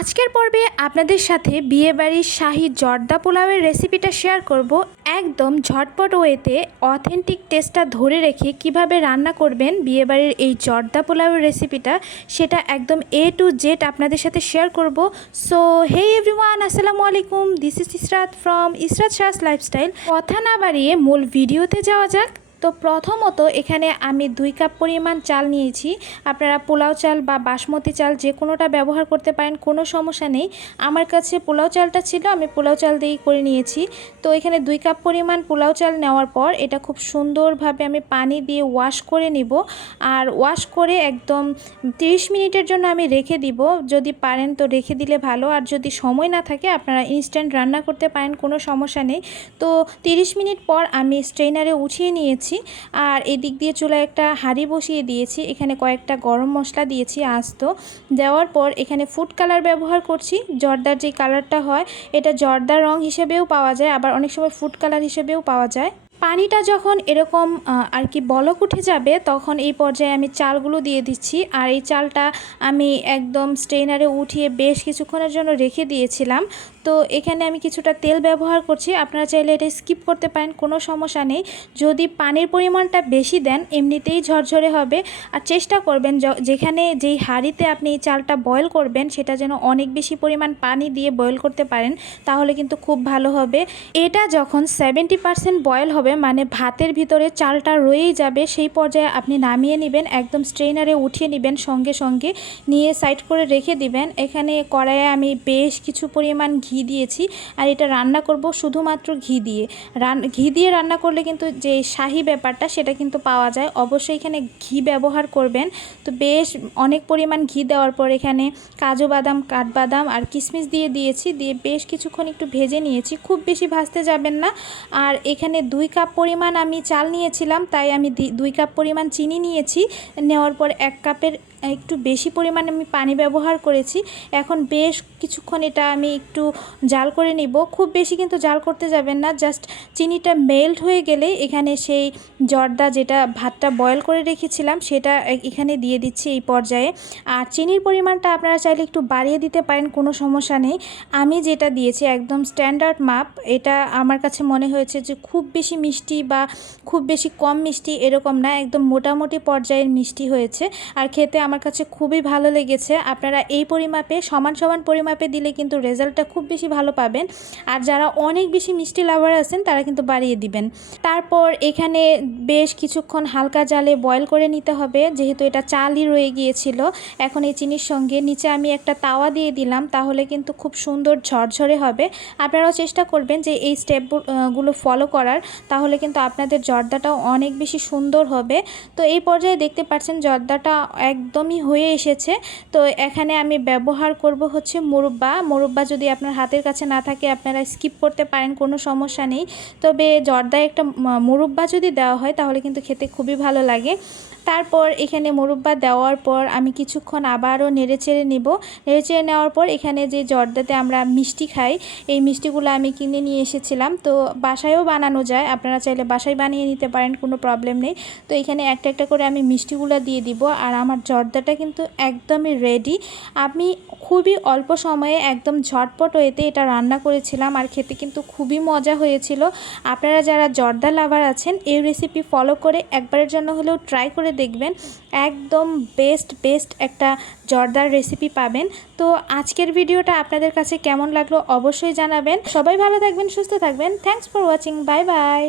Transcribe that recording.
আজকের পর্বে আপনাদের সাথে বিয়েবাড়ির শাহী জর্দা পোলাওয়ের রেসিপিটা শেয়ার করব। একদম ঝটপট ওয়েতে অথেন্টিক টেস্টটা ধরে রেখে কিভাবে রান্না করবেন বিয়েবাড়ির এই জর্দা পোলাওয়ের রেসিপিটা, সেটা একদম A to Z আপনাদের সাথে শেয়ার করব। সো হে এভরিওয়ান, আসসালামু আলাইকুম, this is Israt from Israt Shah's lifestyle. কথা না বাড়িয়ে মূল ভিডিওতে যাওয়া যাক। তো প্রথমত এখানে আমি 2 কাপ পরিমাণ চাল নিয়েছি। আপনারা পোলাও চাল বা বাসমতি চাল যে কোনোটা ব্যবহার করতে পারেন, কোনো সমস্যা নেই। আমার কাছে পোলাও চালটা ছিল, আমি পোলাও চাল দিয়েই করে নিয়েছি। তো এখানে 2 কাপ পরিমাণ পোলাও চাল নেওয়ার পর এটা খুব সুন্দরভাবে আমি পানি দিয়ে ওয়াশ করে নিব। আর ওয়াশ করে একদম 30 মিনিটের জন্য আমি রেখে দিব। যদি পারেন তো রেখে দিলে ভালো, আর যদি সময় না থাকে আপনারা ইনস্ট্যান্ট রান্না করতে পারেন, কোনো সমস্যা নেই। তো 30 মিনিট পর আমি স্ট্রেনারে উঠিয়ে নিয়েছি। আর এদিক দিয়ে চুলায় একটা হাঁড়ি বসিয়ে দিয়েছি। এখানে কয়েকটা গরম মশলা দিয়েছি আস্ত। দেওয়ার পর এখানে ফুড কালার ব্যবহার করছি। জর্দার যে কালারটা হয় এটা জর্দার রং হিসেবেও পাওয়া যায়, আবার অনেক সময় ফুড কালার হিসেবেও পাওয়া যায়। পানিটা যখন এরকম আর কি বলক উঠে যাবে তখন এই পর্যায়ে আমি চালগুলো দিয়ে দিচ্ছি। আর এই চালটা আমি একদম স্ট্রেনারে উঠিয়ে বেশ কিছুক্ষণের জন্য রেখে দিয়েছিলাম। তো এখানে আমি কিছুটা তেল ব্যবহার করছি, আপনারা চাইলে এটা স্কিপ করতে পারেন, কোনো সমস্যা নেই। যদি পানির পরিমাণটা বেশি দেন এমনিতেই ঝরঝরে হবে। আর চেষ্টা করবেন যেখানে যেই হাঁড়িতে আপনি এই চালটা বয়েল করবেন সেটা যেন অনেক বেশি পরিমাণ পানি দিয়ে বয়েল করতে পারেন, তাহলে কিন্তু খুব ভালো হবে। এটা যখন 70% বয়েল হবে, মানে ভাতের ভিতরে চালটা রয়েই যাবে, সেই পর্যায়ে আপনি নামিয়ে নেবেন, একদম স্ট্রেনারে উঠিয়ে নেবেন, সঙ্গে সঙ্গে নিয়ে সাইড করে রেখে দিবেন। এখানে কড়াইয়ে আমি বেশ কিছু পরিমাণ ঘি দিয়েছি, আর এটা রান্না করব শুধুমাত্র ঘি দিয়ে। ঘি দিয়ে রান্না করলে কিন্তু যে শাহী ব্যাপারটা সেটা কিন্তু পাওয়া যায়। অবশ্যই এখানে ঘি ব্যবহার করবেন। তো বেশ অনেক পরিমাণ ঘি দেওয়ার পর এখানে কাজু বাদাম, কাঠবাদাম আর কিশমিশ দিয়ে দিয়েছি। দিয়ে বেশ কিছুক্ষণ একটু ভেজে নিয়েছি, খুব বেশি ভাজতে যাবেন না। আর এখানে 2 কাপ পরিমাণ আমি চাল নিয়েছিলাম, তাই আমি 2 কাপ পরিমাণ চিনি নিয়েছি। নেওয়ার পর 1 কাপের একটু বেশি পরিমাণে আমি পানি ব্যবহার করেছি। এখন বেশ কিছুক্ষণ এটা আমি একটু জাল করে নিব। খুব বেশি কিন্তু জাল করতে যাবেন না, জাস্ট চিনিটা মেল্ট হয়ে গেলে এখানে সেই জর্দা যেটা ভাতটা বয়েল করে রেখেছিলাম সেটা এখানে দিয়ে দিচ্ছি এই পর্যায়ে। আর চিনির পরিমাণটা আপনারা চাইলে একটু বাড়িয়ে দিতে পারেন, কোনো সমস্যা নেই। আমি যেটা দিয়েছি একদম স্ট্যান্ডার্ড মাপ। এটা আমার কাছে মনে হয়েছে যে খুব বেশি মিষ্টি বা খুব বেশি কম মিষ্টি এরকম না, একদম মোটামুটি পর্যায়ের মিষ্টি হয়েছে। আর খেতে আমার কাছে খুবই ভালো লেগেছে। আপনারা এই পরিমাপে সমান সমান পরিমাপে দিলে কিন্তু রেজাল্টটা খুব বেশি ভালো পাবেন। আর যারা অনেক বেশি মিষ্টি লাভার আছেন তারা কিন্তু বাড়িয়ে দিবেন। তারপর এখানে বেশ কিছুক্ষণ হালকা জালে বয়েল করে নিতে হবে, যেহেতু এটা চালই রয়ে গিয়েছিল। এখন এই চিনির সঙ্গে নিচে আমি একটা তাওয়া দিয়ে দিলাম, তাহলে কিন্তু খুব সুন্দর ঝরঝরে হবে। আপনারাও চেষ্টা করবেন যে এই স্টেপগুলো ফলো করার, তাহলে কিন্তু আপনাদের জর্দাটাও অনেক বেশি সুন্দর হবে। তো এই পর্যায়ে দেখতে পাচ্ছেন জর্দাটা একদমই হয়ে এসেছে। তো এখানে আমি ব্যবহার করব হচ্ছে মুরব্বা। যদি আপনার হাতের কাছে না থাকে আপনারা স্কিপ করতে পারেন, কোনো সমস্যা নেই। তবে জর্দায় একটা মুরব্বা যদি দেওয়া হয় তাহলে কিন্তু খেতে খুবই ভালো লাগে। তারপর এখানে মুরব্বা দেওয়ার পর আমি কিছুক্ষণ আবারও নেড়েচেড়ে নেব। নেড়েচেড়ে নেওয়ার পর এখানে যে জর্দাতে আমরা মিষ্টি খাই, এই মিষ্টিগুলো আমি কিনে নিয়ে এসেছিলাম। তো বাসায়ও বানানো যায়, আপনারা চাইলে বাসায় বানিয়ে নিতে পারেন, কোনো প্রবলেম নেই। তো এখানে একটা একটা করে আমি মিষ্টিগুলো দিয়ে দিব। আর আমার জর্দাটা কিন্তু একদমই রেডি। আমি খুবই অল্প সময়ে একদম ঝটপট ওয়েতে এটা রান্না করেছিলাম, আর খেতে কিন্তু খুবই মজা হয়েছিল। আপনারা যারা জর্দা লাভার আছেন এই রেসিপি ফলো করে একবারের জন্য হলেও ট্রাই করে দেখবেন, একদম বেস্ট একটা জর্দার রেসিপি পাবেন। তো আজকের ভিডিওটা আপনাদের কাছে কেমন লাগলো অবশ্যই জানাবেন। সবাই ভালো থাকবেন, সুস্থ থাকবেন। Thanks for watching, bye bye.